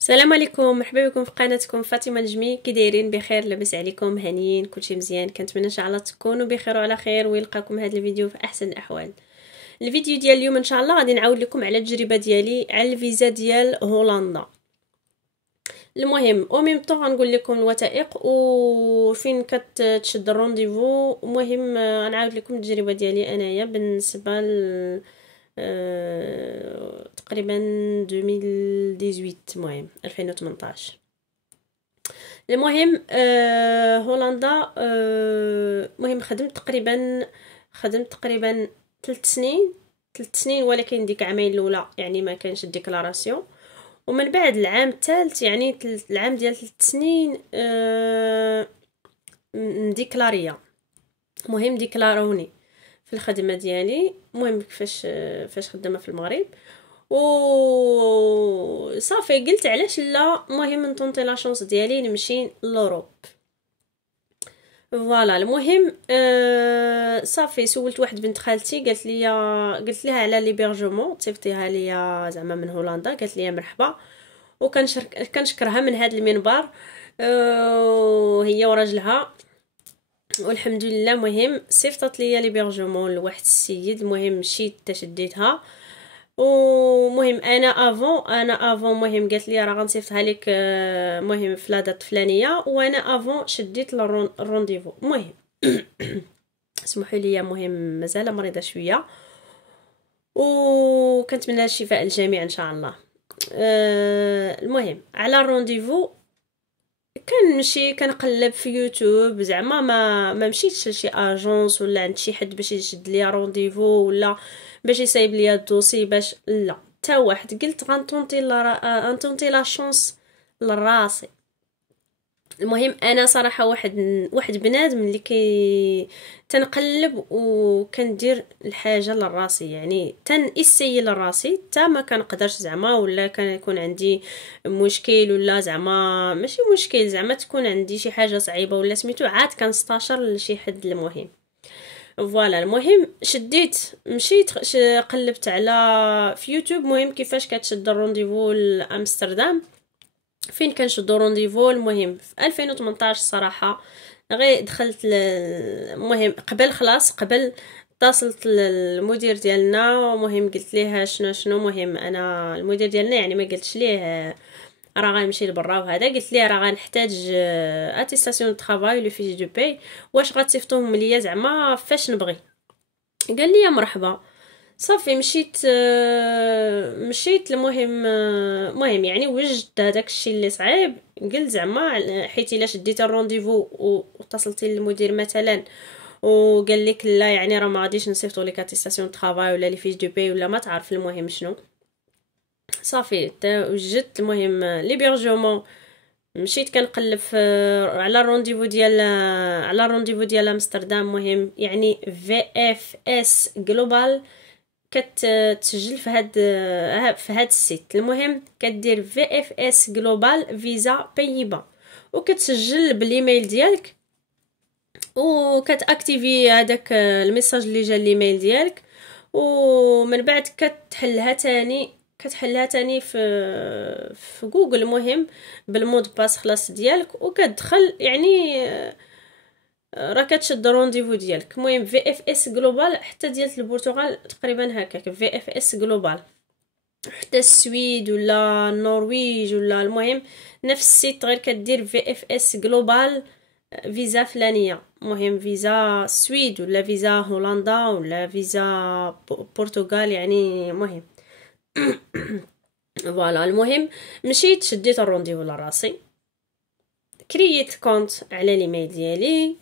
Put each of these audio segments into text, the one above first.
السلام عليكم، مرحبا بكم في قناتكم فاطمه الجمي. كي دايرين؟ بخير؟ لاباس عليكم؟ هانيين؟ كلشي مزيان؟ كنتمنى ان شاء الله تكونوا بخير وعلى خير ويلقاكم هذا الفيديو في احسن الاحوال. الفيديو ديال اليوم ان شاء الله غادي نعاود لكم على التجربه ديالي على الفيزا ديال هولندا. المهم او ميم طون غنقول لكم الوثائق وفين كتشد الرونديفو. المهم غنعاود لكم التجربه ديالي انايا بالنسبه تقريبا 2018، المهم 2018. المهم هولندا. المهم خدمت تقريبا 3 سنين. 3 سنين، ولكن ديك عامين الاولى يعني ما كانش الديكلاراسيون. ومن بعد العام الثالث يعني العام ديال 3 سنين مديكلاريه. المهم ديكلاروني في الخدمه ديالي. المهم فاش خدامه في المغرب و صافي قلت علاش لا. المهم نطونطي لا شونس ديالي نمشي لوروب. فوالا المهم صافي سولت واحد بنت خالتي قالت لها على ليبرجمون، صيفطيها ليا زعما من هولندا. قالت لي مرحبا وكنشكرها من هذا المنبر هي وراجلها والحمد لله. مهم صيفطت ليا ليبرجمون لواحد السيد. المهم مشيت تشديتها. ومهم انا افون مهم قالت لي راه غنصيفطها لك مهم في لادات فلانيه، وانا افون شديت الرونديفو. المهم اسمحوا لي، مهم مازال مريضه شويه وكنتمنى الشفاء للجميع ان شاء الله. المهم على الرونديفو كنمشي كنقلب في يوتيوب، زعما ما مشيتش لشي اجونس ولا عند شي حد باش يشد ليا رونديفو ولا باش يصايب ليا الدوسي باش لا حتى واحد. قلت غنطونطي لا شونس لراسي. المهم انا صراحه واحد بنادم اللي تنقلب وكندير الحاجه لراسي، يعني تنسيي لراسي حتى ما كنقدرش زعما، ولا كان يكون عندي مشكل ولا زعما ماشي مشكل، زعما تكون عندي شي حاجه صعيبه ولا سميتو عاد كنستاشر لشي حد. المهم فوالا المهم مشيت قلبت على في يوتيوب مهم كيفاش كتشد الرونديفو لامستردام، فين كنشدو رونديفو. المهم في 2018 صراحه غير دخلت المهم قبل اتصلت للمدير ديالنا. ومهم قلت ليه شنو مهم انا المدير ديالنا يعني ما قلتش ليه راه غنمشي لبرا وهذا، قلت ليه راه غنحتاج اتيستاسيون دو طرافاي لو فيش دو باي، واش غتصيفطوهم ليا زعما فاش نبغي. قال لي مرحبا. صافي مشيت المهم يعني وجدت هذاك الشيء اللي صعيب. قلت زعما حيت الا شديت الرونديفو واتصلتي للمدير مثلا وقال لك لا يعني راه ما غاديش نصيفطوا لك اتيستاسيون طرافاي ولا لي فيش دو باي ولا ما تعرف. المهم شنو صافي وجدت المهم ليبرجمون. مشيت كنقلب على الرونديفو ديال امستردام. مهم يعني في اف اس جلوبال كتسجل في هاد السيت. المهم كدير في اف اس جلوبال فيزا بيبا وكتسجل بالايميل ديالك وكتاكتيفي هذاك الميساج اللي جا الايميل ديالك، ومن بعد كتحلها تاني في جوجل. المهم بالمود باس خلاص ديالك وكتدخل يعني راه كتشد رونديفو ديالك. المهم في اف اس جلوبال حتى ديال البرتغال تقريبا هكاك في اف اس جلوبال، حتى السويد ولا النرويج ولا المهم نفس السيت غير كدير في اف اس جلوبال فيزا فلانيه. مهم فيزا السويد ولا فيزا هولندا ولا فيزا برتغال يعني مهم فوالا. المهم مشيت شديت الرونديفو لراسي، كرييت كونت على الايميل ديالي،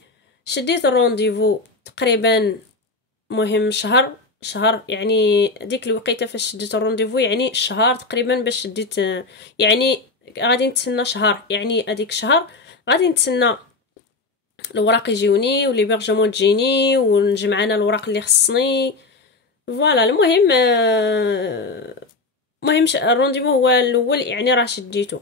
شديت الرونديفو تقريبا مهم شهر يعني ديك الوقيته فاش شديت الرونديفو يعني شهر تقريبا باش شديت يعني غادي نتسنى شهر، يعني هذيك شهر غادي نتسنى الوراق يجيوني وليبرجمون تجيني ونجمع انا الوراق اللي خصني. فوالا المهم الرونديفو هو الاول يعني راه شديته.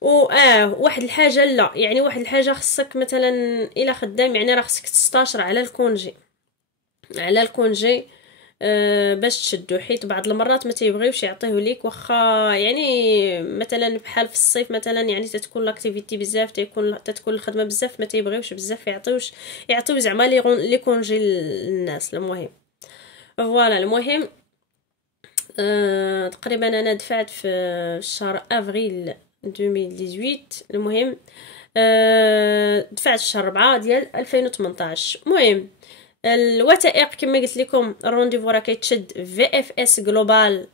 واحد الحاجه لا يعني واحد الحاجه خصك مثلا الا خدام يعني راه خصك تستاشر على الكونجي باش تشدو، حيت بعض المرات ما تيبغيوش يعطيه ليك، واخا يعني مثلا بحال في الصيف مثلا يعني تتكون لاكتيفيتي بزاف، تتكون الخدمه بزاف، ما تيبغيوش بزاف يعطيو زعما لي كونجي للناس. المهم فوالا، المهم تقريبا انا دفعت في شهر افريل 2018. المهم دفعت في شهر 4 ديال 2018. المهم الوثائق كما قلت لكم، الرونديفو راه كيتشد في اف اس جلوبال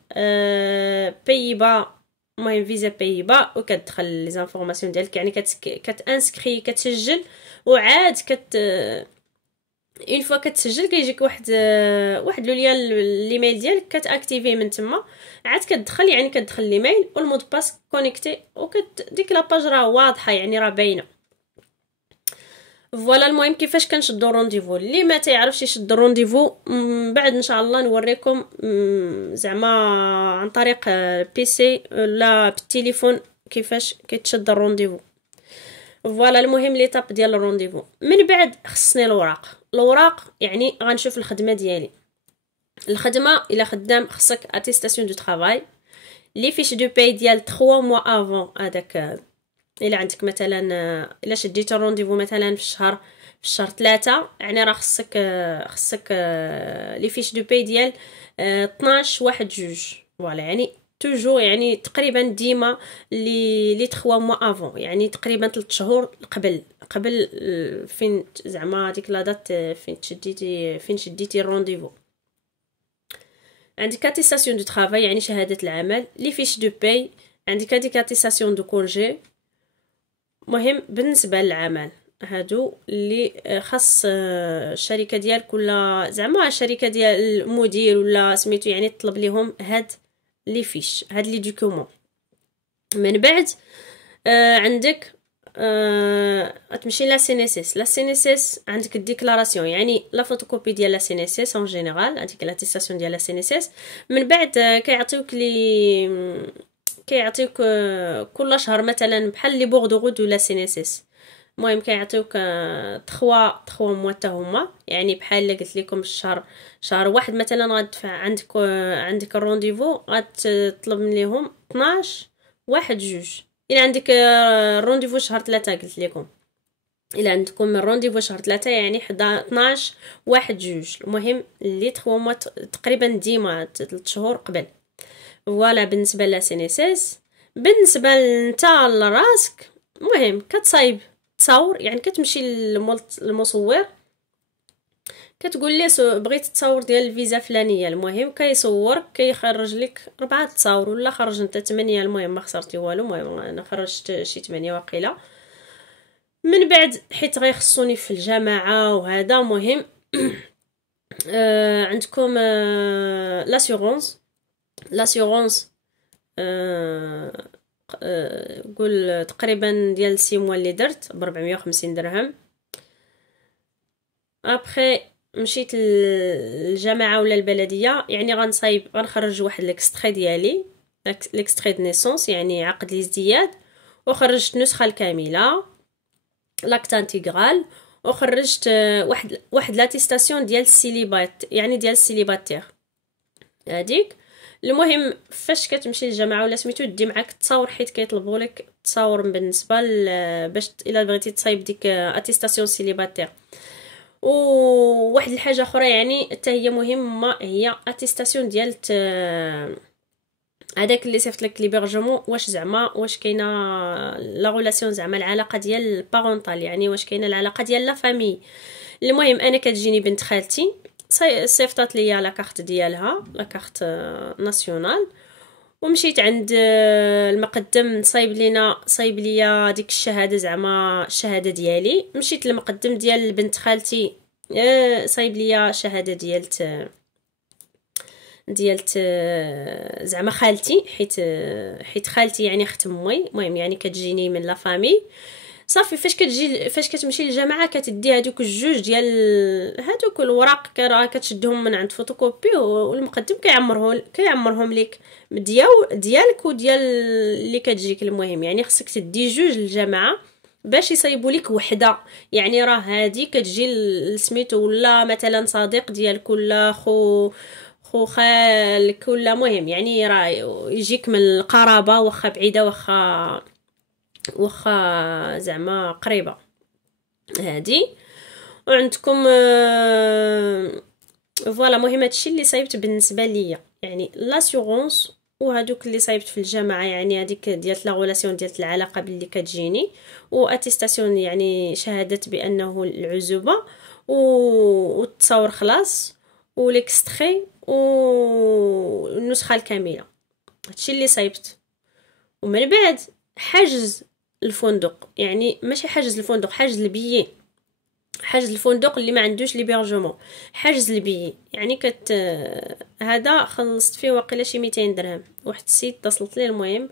بيبا. المهم فيزا بيبا، وكتدخل لي زانفورماسيون ديالك، يعني كتانسكري، كتسجل، وعاد اون فوا كتسجل كيجيك واحد لوليا الايميل ديالك كتاكتيفيه من تما، عاد كتدخل، يعني كتدخل الايميل والمود باس كونيكتي، ديك لاباج راه واضحه، يعني راه باينه. فوالا، المهم كيفاش كنشدو رونديفو. اللي ما تعرفش يشد رونديفو بعد ان شاء الله نوريكم زعما عن طريق بيسي ولا بالتليفون كيفاش كيتشد الرونديفو. فوالا، المهم ليطاب ديال الرونديفو من بعد خصني الوراق يعني غنشوف الخدمه ديالي. الخدمه الا خدام خصك اتيستاسيون دو طرافاي، لي فيش دو باي ديال 3 موا افون هذاك. الا عندك مثلا الا شديت الرونديفو مثلا في الشهر 3، يعني راه خصك لي فيش دو باي ديال 12 1 2. فوالا، يعني توجور، يعني تقريبا ديما لي 3 موا افون، يعني تقريبا 3 شهور قبل فين زعما ديك لا دات فين شديتي الرونديفو. عندك اتيستاسيون دو طرافاي يعني شهاده العمل، لي فيش دو باي، عندك هذيك اتيستاسيون دو كونجي. مهم بالنسبه للعمل هادو اللي خاص الشركه ديالك ولا زعما الشركه ديال المدير ولا سميتو، يعني تطلب ليهم هاد لي فيش، هاد لي دوكيومون. من بعد عندك تمشي لا سينيسيس. لا سينيسيس عندك الديكلاراسيون، يعني لا فوتوكوبي ديال لا سينيسيس اون جينيرال، هذيك لاتيستاسيون ديال لا سينيسيس. من بعد كيعطيوك كل شهر مثلا بحال لي بوردو دو لا سينيسيس. المهم كيعطيوك 3 موا حتى هما، يعني بحال اللي قلت لكم شهر واحد مثلا غتدفع عندك الرونديفو، غتطلب ليهم 12 1 2. الا عندك الرونديفو شهر 3 قلت لكم، الا عندكم الرونديفو شهر 3 يعني 12 1 2. المهم اللي 3 موا تقريبا ديما 3 شهور قبل. فوالا بالنسبه لا سينيسيس. بالنسبه لنتا لراسك، المهم كتصايب تصور، يعني كتمشي للمصور كتقول ليه بغيت تصور ديال الفيزا فلانيه. المهم كيصورك، كيخرج لك 4 تصاور ولا خرج انت 8. المهم ما خسرتي والو، المهم انا خرجت شي 8 واقيلا. من بعد حيت غيخصوني في الجامعه وهذا، مهم عندكم لاسيغونس قول تقريبا ديال 6 موا اللي درت ب 450 درهم. ابخي مشيت للجامعه ولا البلديه، يعني غنخرج واحد الاكستري ديالي، الاكستري دو نيسونس، يعني عقد الازدياد، وخرجت النسخه الكامله لاكت انتيغرال، وخرجت واحد لاتيستاسيون ديال السيليبات، يعني ديال السيليباتير هذيك. المهم فاش كتمشي للجامعه ولا سميتو دي معاك تصاور، حيت كيطلبوا لك تصاور بالنسبه باش الا بغيتي تصايب ديك اتيستاسيون سيليباتير. وواحد الحاجه اخرى يعني حتى هي مهمه، هي اتيستاسيون ديال هذاك اللي صيفط لك ليبرجمون، واش كاينه لا ريلاسيون، زعما العلاقه ديال البارونتال، يعني واش كاينه العلاقه ديال لا فامي. المهم انا كتجيني بنت خالتي صيفطات ليا لا كارت ديالها، لا كارت ناسيونال، ومشيت عند المقدم صايب ليا ديك الشهاده، زعما الشهاده ديالي. مشيت للمقدم ديال بنت خالتي، صايب ليا شهاده ديالت زعما خالتي، حيت خالتي يعني اخت امي. المهم يعني كتجيني من لا فامي صافي. فاش كتمشي للجامعه كتدي هذوك الجوج ديال هذوك الوراق، كتشدهم من عند فوتوكوبي، والمقدم كيعمرهم لك ديالك وديال اللي كتجيك. المهم يعني خصك تدي جوج للجامعه باش يصايبوا لك وحده، يعني راه هذه كتجي لسميتو ولا مثلا صديق ديالك ولا خو خالك ولا مهم يعني راه يجيك من القرابه، واخا بعيده واخا زعما قريبه. هادي وعندكم فوالا. مهم هادشي اللي صايبت بالنسبه ليا، يعني لاسيغونس وهادوك اللي صايبت في الجامعه، يعني هذيك ديال لا غولاسيون ديال العلاقه اللي كتجيني، واتيستاسيون يعني شهاده بانه العزوبه، والتصاور خلاص، وليكستري، والنسخه الكامله. هادشي اللي صايبت. ومن بعد حجز الفندق، يعني ماشي حجز الفندق، حجز البيي، حجز الفندق اللي ما عندوش ليبرجمون، حجز البيي يعني هذا خلصت فيه واقيلا شي 200 درهم. واحد السيد اتصلت ليه المهم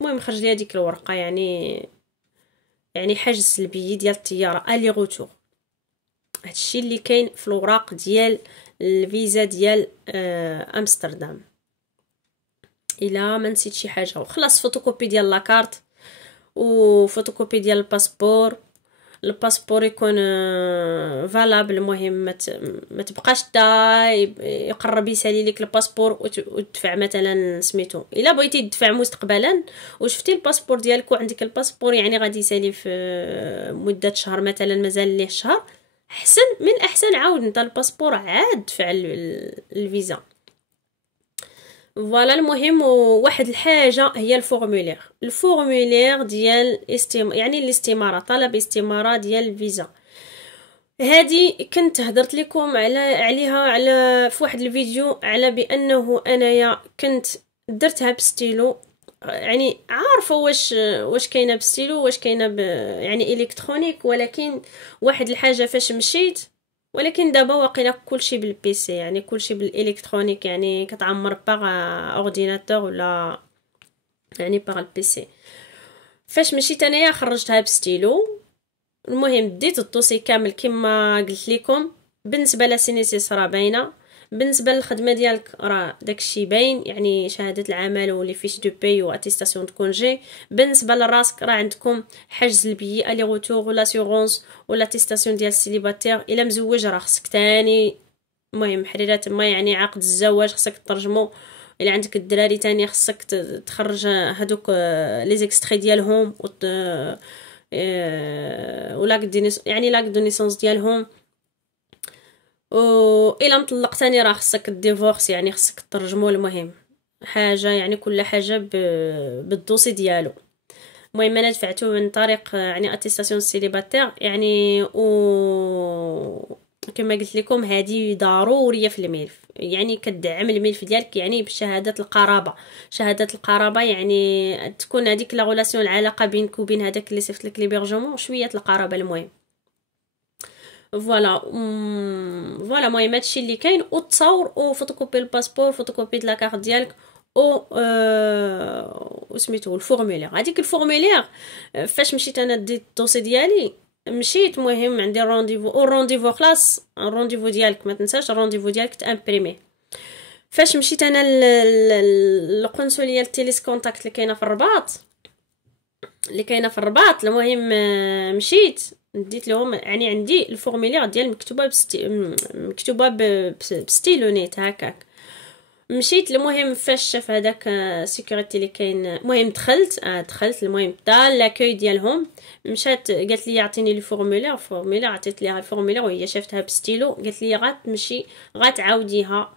المهم خرج لي هذيك الورقه، يعني حجز البيي ديال الطياره الي روتور. هادشي اللي كاين في الوراق ديال الفيزا ديال امستردام. الا ما نسيت شي حاجه، وخلاص فوتوكوبي ديال لاكارت، وفوتوكوبي ديال الباسبور. الباسبور يكون فالابل. المهم ما تبقاش تا يقرب يسالي لك الباسبور وتدفع مثلا سميتو. الا بغيتي تدفع مستقبلا وشفتي الباسبور ديالك وعندك الباسبور، يعني غادي يسالي في مده شهر مثلا، مازال ليه شهر، احسن من احسن عاود انت الباسبور عاد دفع الفيزا. فوالا. المهم واحد الحاجه هي الفورمولير ديال يعني الاستماره، طلب استماره ديال الفيزا. هذه كنت هضرت لكم عليها على في واحد الفيديو، على بانه انايا كنت درتها بستيلو، يعني عارفه واش كاينه بستيلو واش كاينه يعني الكترونيك، ولكن واحد الحاجه فاش مشيت. ولكن دابا واقيلا كلشي بالبيسي، يعني كلشي بالالكترونيك، يعني كتعمر باغ اورديناتور ولا يعني باغ البيسي. فاش مشيت انايا خرجتها بستيلو. المهم ديت الدوسي كامل كما قلت لكم. بالنسبه لسينيسيس راه باينه، بالنسبه للخدمه ديالك راه داكشي باين، يعني شهاده العمل ولي فيش دو باي واتيستاسيون دو كونجي. بالنسبه لراسك راه عندكم حجز البيي الي روتور ولاسيغونس ولاتيستاسيون ديال السيليباتير. الا مزوج راه خصك تاني، المهم حريره تما، يعني عقد الزواج خصك تترجمو. الا عندك الدراري تاني خصك تخرج هادوك لي زيكستري ديالهم ولا يعني لاك دو نيسونس ديالهم. الا مطلق تاني راه خصك الديفورس، يعني خصك ترجمو. المهم حاجه يعني كل حاجه بالدوسي ديالو. المهم انا دفعته من طريق يعني اتيستاسيون سيليباتير، يعني كما قلت لكم هذه ضروريه في الملف، يعني كتدعم الملف ديالك يعني بشهاده القرابه. شهاده القرابه يعني تكون هذيك لا غولاسيون، العلاقه بينك وبين هذاك اللي صيفط لك ليبرجمون شويه القرابه. المهم فوالا. فوالا المهم هادشي اللي كاين. وتصور وفوتوكوبي الباسبور، فوتوكوبي د لاكارت ديالك، وسميتو الفورمولير. هذيك الفورمولير فاش مشيت انا ديت الدوسي ديالي، مشيت المهم عندي الرونديفو خلاص. الرونديفو ديالك ما تنساش، الرونديفو ديالك تامبريمي. فاش مشيت انا القنصليه التيليس كونتاكت اللي كاينه في الرباط، المهم مشيت ديت لهم، يعني عندي الفورمولير ديال مكتوبه بستيلونيت هكاك. مشيت المهم فاش شاف هذاك سيكوريتي اللي كاين، المهم دخلت المهم حتى لاكوي ديالهم. مشات قالت لي يعطيني الفورمولير، عطيت ليها الفورمولير وهي شافتها بستيلو. قالت لي غتمشي غتعاوديها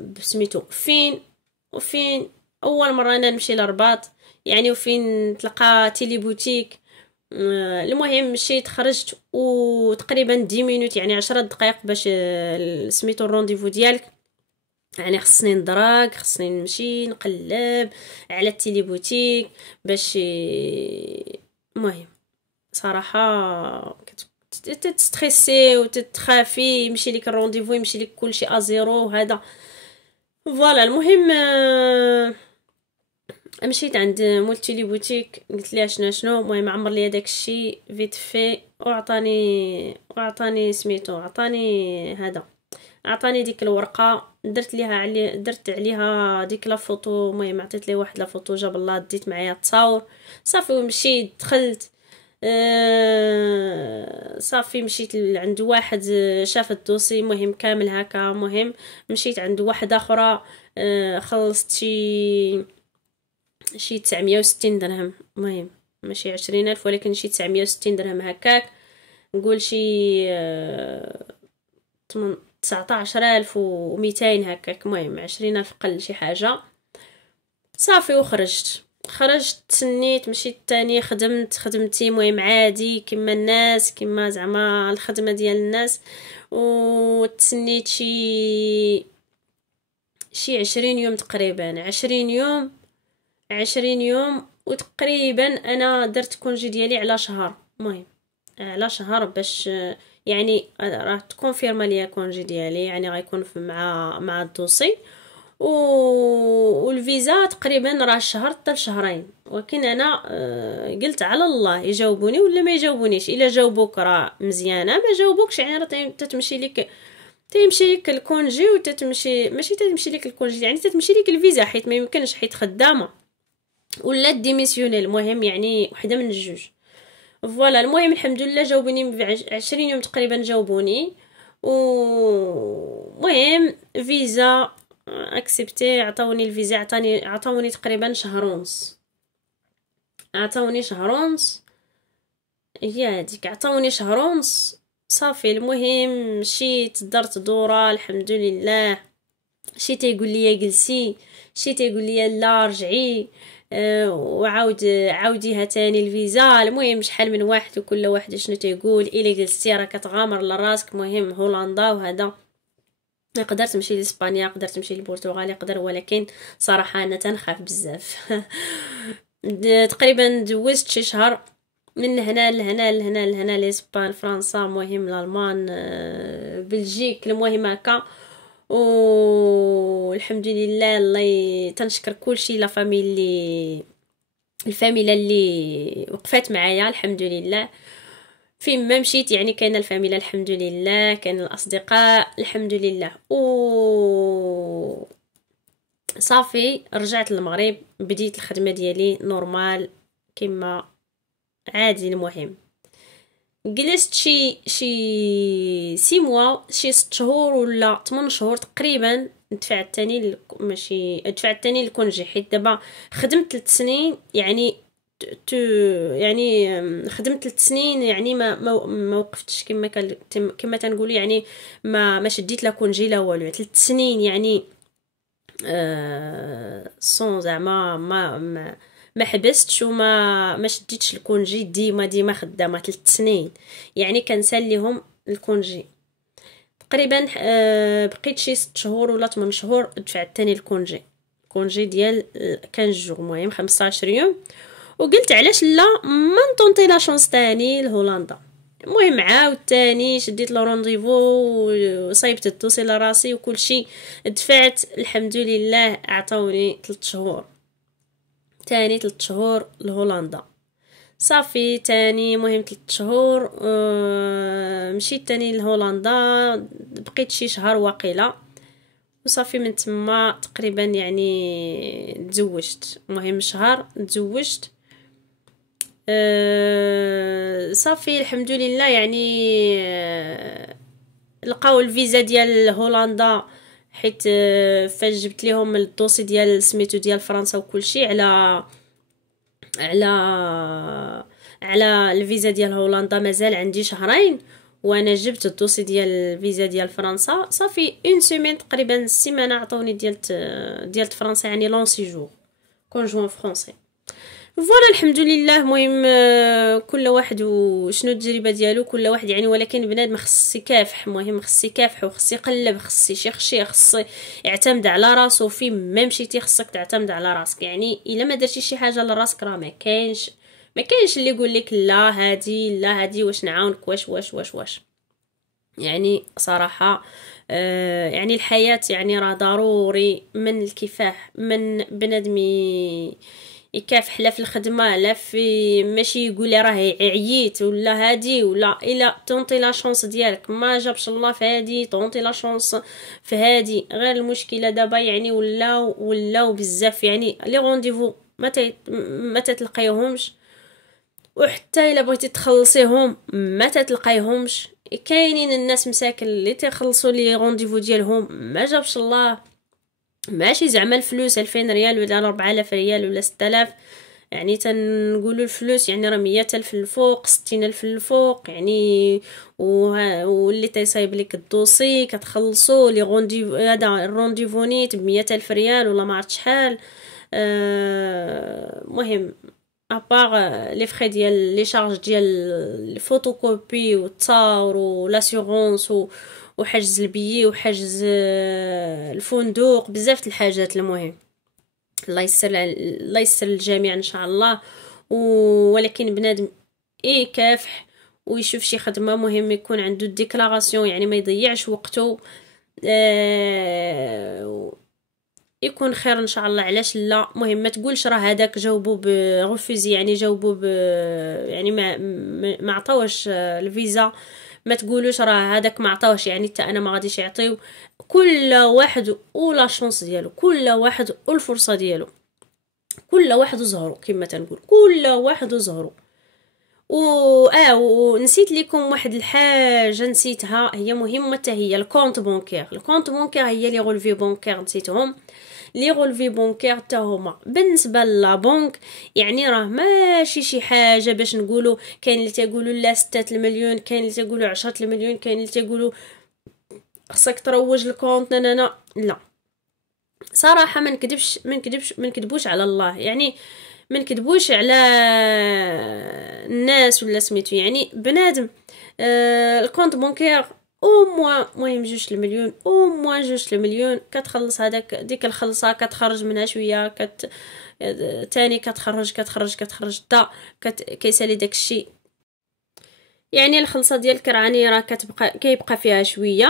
بسميتو وفين اول مره انا نمشي للرباط، يعني وفين تلقى تيلي بوتيك. المهم مشيت خرجت وتقريبا 10 مينوت، يعني 10 دقائق باش سميتو الرونديفو ديالك. يعني خصني ندراك، خصني نمشي نقلب على التيلي بوتيك باش المهم صراحه تستريسي وتتخافي، يمشي لك الرونديفو يمشي لك كلشي ازيرو هذا. فوالا. المهم مشيت عند مول تيلي بوتيك، قلت ليها شنو. المهم عمر لي داك الشيء فيت في، وعطاني سميتو، عطاني ديك الورقه. درت عليها ديك لا فوتو. المهم عطيت ليه واحد لا فوتو، جاب الله ديت معايا التصاور صافي ومشيت. دخلت صافي مشيت عند واحد شاف الدوسي مهم كامل هكا. مهم مشيت عند واحد اخرى خلصت شي 960 درهم. مهم ماشي 20,000 ولكن شي 960 درهم هكاك. نقول شي 19,200 هكاك. مهم 20,000 قل شي حاجة. صافي خرجت تسنيت مشيت تاني خدمتي مهم عادي كما الناس، كما زعما الخدمة ديال الناس. وتسنيت شي 20 يوم تقريبا، 20 يوم وتقريبا انا درت كونجي ديالي على شهر. مهم على شهر باش يعني راه تكونفيرما ليا كونجي ديالي، يعني غيكون مع الدوسي والفيزا تقريبا راه شهر حتى شهرين. ولكن انا قلت على الله يجاوبوني ولا ما يجاوبونيش. الا جاوبوك راه مزيانه، ما جاوبوكش يعني راه تتمشي لك الكونجي وتتمشي ماشي تتمشي لك الكونجي، يعني تتمشي لك الفيزا، حيت ما يمكنش حيت خدامه ولا ديميسيونيل. المهم يعني وحده من الجوج. فوالا المهم الحمد لله جاوبوني 20 يوم تقريبا جاوبوني. ومهم فيزا اكسبتي، عطاوني الفيزا، عطاوني تقريبا شهر ونص. هي هذيك عطاوني شهر ونص. صافي المهم مشيت درت دوره الحمد لله. شي تيقول لي جلسي، شي تيقول لي لا رجعي، عاوديها تاني الفيزا. المهم شحال من واحد وكل واحد شنو تيقول. الا جلستي راه كتغامر لراسك. مهم هولندا وهذا يقدر تمشي لاسبانيا، يقدر تمشي للبرتغال، يقدر، ولكن صراحه انا تنخاف بزاف. تقريبا دوزت شي شهر من هنا لهنا لاسبان، فرنسا، مهم الالمان، بلجيك، المهم هكا. والحمد لله الله تنشكر كلشي لا فاميلي الفاميله اللي وقفات معايا الحمد لله. فين ما مشيت يعني كاين الفاميله الحمد لله، كاين الاصدقاء الحمد لله. صافي رجعت للمغرب، بديت الخدمه ديالي نورمال كما عادي. المهم جلست شي 6 موا، شي 6 شهور ولا 8 شهور تقريبا. دفعت تاني الكونجي، حيت دابا خدمت 3 سنين يعني خدمت 3 سنين يعني ما وقفتش كما تنقولوا، يعني ما شديت لا كونجي لا والو. 3 سنين يعني صون زعما ما حبستش وما شديتش الكونجي. ديما خدامه 3 سنين يعني كنساليهم الكونجي تقريبا. بقيت شي 6 شهور ولا 8 شهور دفعت تاني الكونجي ديال 15 جوغ، المهم 15 يوم. وقلت علاش لا ما نطونطي لا شونس تاني لهولندا. المهم عاود تاني شديت لو رونديفو وصايبت الدوسي لراسي وكل شيء. دفعت الحمد لله، عطاوني 3 شهور تاني، 3 شهور لهولندا. صافي تاني مهم 3 شهور مشيت تاني لهولندا، بقيت شي شهر واقيلا. وصافي من تما تقريبا يعني تزوجت. المهم شهر تزوجت. صافي الحمد لله يعني لقاو الفيزا ديال هولندا، حيت فاش جبت لهم الدوسي ديال سميتو ديال فرنسا وكل شيء على الفيزا ديال هولندا مازال عندي شهرين، وانا جبت الدوسي ديال الفيزا ديال فرنسا. صافي اون سيمين تقريبا سيمانه عطاوني ديال فرنسا، يعني لون سيجور كونجوان فرونسي. فوالا الحمد لله. مهم كل واحد وشنو التجربه ديالو كل واحد يعني، ولكن بنادم خص يكافح. مهم خص يكافح وخص يقلب، خص يشيخشي، خص يعتمد على راسو. في ما مشيتي خصك تعتمد على راسك، يعني الا ما درتي شي حاجه لراسك راه ما كاينش اللي يقول لك لا هادي واش نعاونك واش يعني صراحه. يعني الحياه يعني راه ضروري من الكفاح، من بنادم يكافح لا في الخدمه لا في ماشي يقول لي راه عييت ولا هادي ولا. الا طونطي لا شونس ديالك ما جابش الله في هادي، طونطي لا شونس في هادي. غير المشكله دابا يعني ولاو بزاف يعني لي رونديفو ما تتلقايوهمش، وحتى الا بغيتي تخلصيهم ما تتلقايهمش. كاينين الناس مساكن اللي تيخلصوا لي رونديفو ديالهم ما جابش الله، ماشي زعما الفلوس 2000 ريال ولا 4000 ريال ولا 6000، يعني تنقولوا الفلوس يعني راه 100,000 الفوق 60,000 الفوق يعني. واللي تيصايب لك الدوسي كتخلصوا لي رونديفو، هذا الرونديفو نيت ب100,000 ريال ولا ما عرفت شحال. مهم ابار لي فري ديال لي شارج ديال الفوتوكوبي والتصاور ولاسيغونس وحجز البيي وحجز الفندق، بزاف د الحاجات. المهم الله يسر الله يسر الجميع ان شاء الله. ولكن بنادم كافح ويشوف شي خدمه، مهم يكون عنده الديكلاراسيون يعني ما يضيعش وقته، يكون خير ان شاء الله. علاش لا؟ مهم ما تقولش راه هذاك جاوبوا برفوزي يعني جاوبوا يعني ما عطاوش الفيزا، ما تقولوش راه هذاك ما عطاوش يعني حتى انا ما غاديش يعطيو. كل واحد ولا شونس ديالو، كل واحد والفرصه ديالو، كل واحد وزهرو كما تنقول، كل واحد وزهرو. ونسيت لكم واحد الحاجه نسيتها، هي مهمه حتى هي الكونط بونكير. الكونط بونكير هي لي غولفي بونكير نسيتهم. لي غولفي بونكير حتى هما بالنسبه لا بنك يعني راه ماشي شي حاجه باش نقولوا. كاين اللي تيقولوا لا 6 المليون، كاين اللي تيقولوا 10 المليون، كاين اللي تيقولوا خصك تروج الكونط. لا صراحه ما نكذبوش على الله، يعني ما نكذبوش على الناس ولا سميتو. يعني بنادم الكونط بونكير او مهم 2 المليون، او موان 2 المليون كتخلص هذاك ديك الخلصه، كتخرج منها شويه تاني كتخرج تا كيسالي داك الشيء. يعني الخلصه ديالك راني راه كيبقى فيها شويه،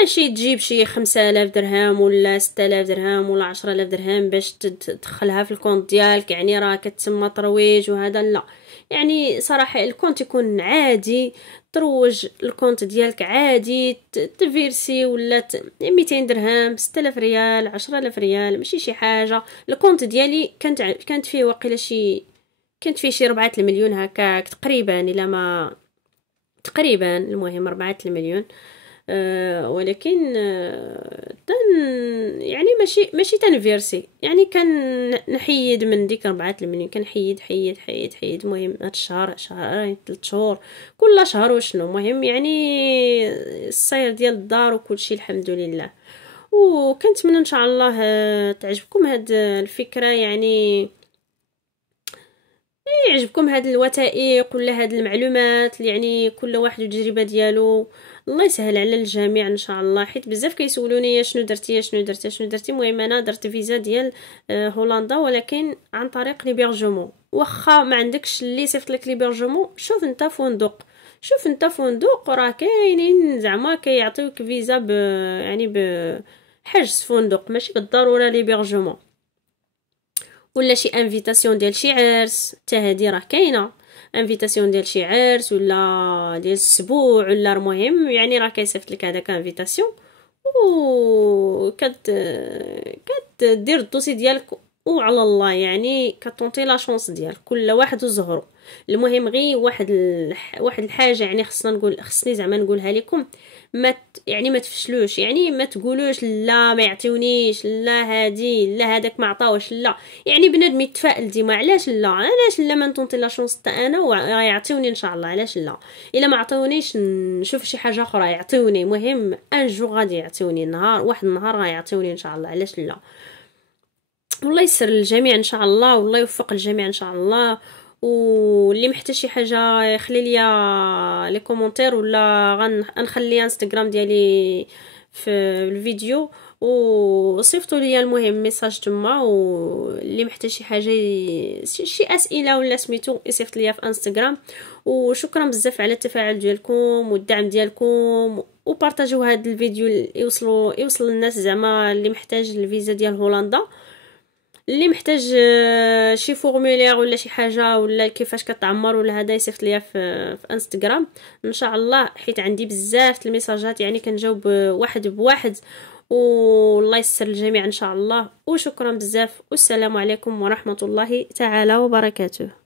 ماشي تجيب شي 5000 درهم ولا 6000 درهم ولا 10000 درهم باش تدخلها في الكونط ديالك، يعني راه كتسمى ترويج وهذا. لا يعني صراحه الكونط يكون عادي، تروج الكونط ديالك عادي، تفيرسي ولا 200 درهم 6000 ريال 10000 ريال ماشي شي حاجه. الكونط ديالي كانت فيه واقيلا كانت فيه شي 4 المليون هكاك تقريبا، الا ما تقريبا، المهم 4 المليون. ولكن يعني ماشي تنفيرسي، يعني كان نحيد من ديك 4 المليون، كان حيد. مهم هاد الشهر شهرين 3 شهور كل شهر وشنو، مهم يعني السير ديال الدار وكل شيء الحمد لله. وكنتمنى ان شاء الله تعجبكم هاد الفكره، يعني يعجبكم هاد الوثائق ولا هاد المعلومات، يعني كل واحد والتجربه ديالو. الله يسهل على الجميع ان شاء الله، حيت بزاف كيسولوني شنو درتي. المهم انا درت فيزا ديال هولندا، ولكن عن طريق ليبرجمون. واخا ما عندكش اللي صيفط لك ليبرجمون، شوف انت فندق راه كاينين زعما كيعطيوك فيزا يعني بحجز فندق، ماشي بالضروره ليبرجمون ولا شي انفيتاسيون ديال شي عرس. حتى هذه راه كاينه انفيتاسيون ديال شي عرس ولا ديال السبوع ولا المهم، يعني راه كيصيفط لك هذاك انفيتاسيون و كدير الدوسي ديالك وعلى الله، يعني كتونطي لا شونس ديالك، كل واحد وزهرو. المهم غير واحد الحاجه يعني خصني زعما نقولها لكم، يعني ما تفشلوش، يعني ما تقولوش لا ما يعطيونيش، لا هادي لا هذاك ما عطاوش. لا يعني بنادم يتفائل ديما، علاش لا ما نطونطي لا شونس حتى انا ويعطيوني ان شاء الله. علاش لا؟ الا ما عطيونيش نشوف شي حاجه اخرى يعطيوني، مهم ان جو غادي يعطيوني، واحد النهار غيعطيوني ان شاء الله. علاش لا؟ والله يسر الجميع ان شاء الله، والله يوفق الجميع ان شاء الله. واللي محتاج شي حاجه يخلي لي لي كومونتير، ولا غنخلي انستغرام ديالي في الفيديو وصيفطوا لي المهم ميساج تما. واللي محتاج شي حاجه شي اسئله ولا سميتو يصيفط لي في انستغرام. وشكرا بزاف على التفاعل ديالكم والدعم ديالكم، وبارطاجيو هذا الفيديو يوصل للناس زعما اللي محتاج الفيزا ديال هولندا، اللي محتاج شي فورمولير ولا شي حاجه ولا كيفاش كتعمر ولا هذا يصيفط ليا في انستغرام ان شاء الله، حيت عندي بزاف الميساجات يعني كنجاوب واحد بواحد. والله يسر الجميع ان شاء الله. وشكرا بزاف، والسلام عليكم ورحمه الله تعالى وبركاته.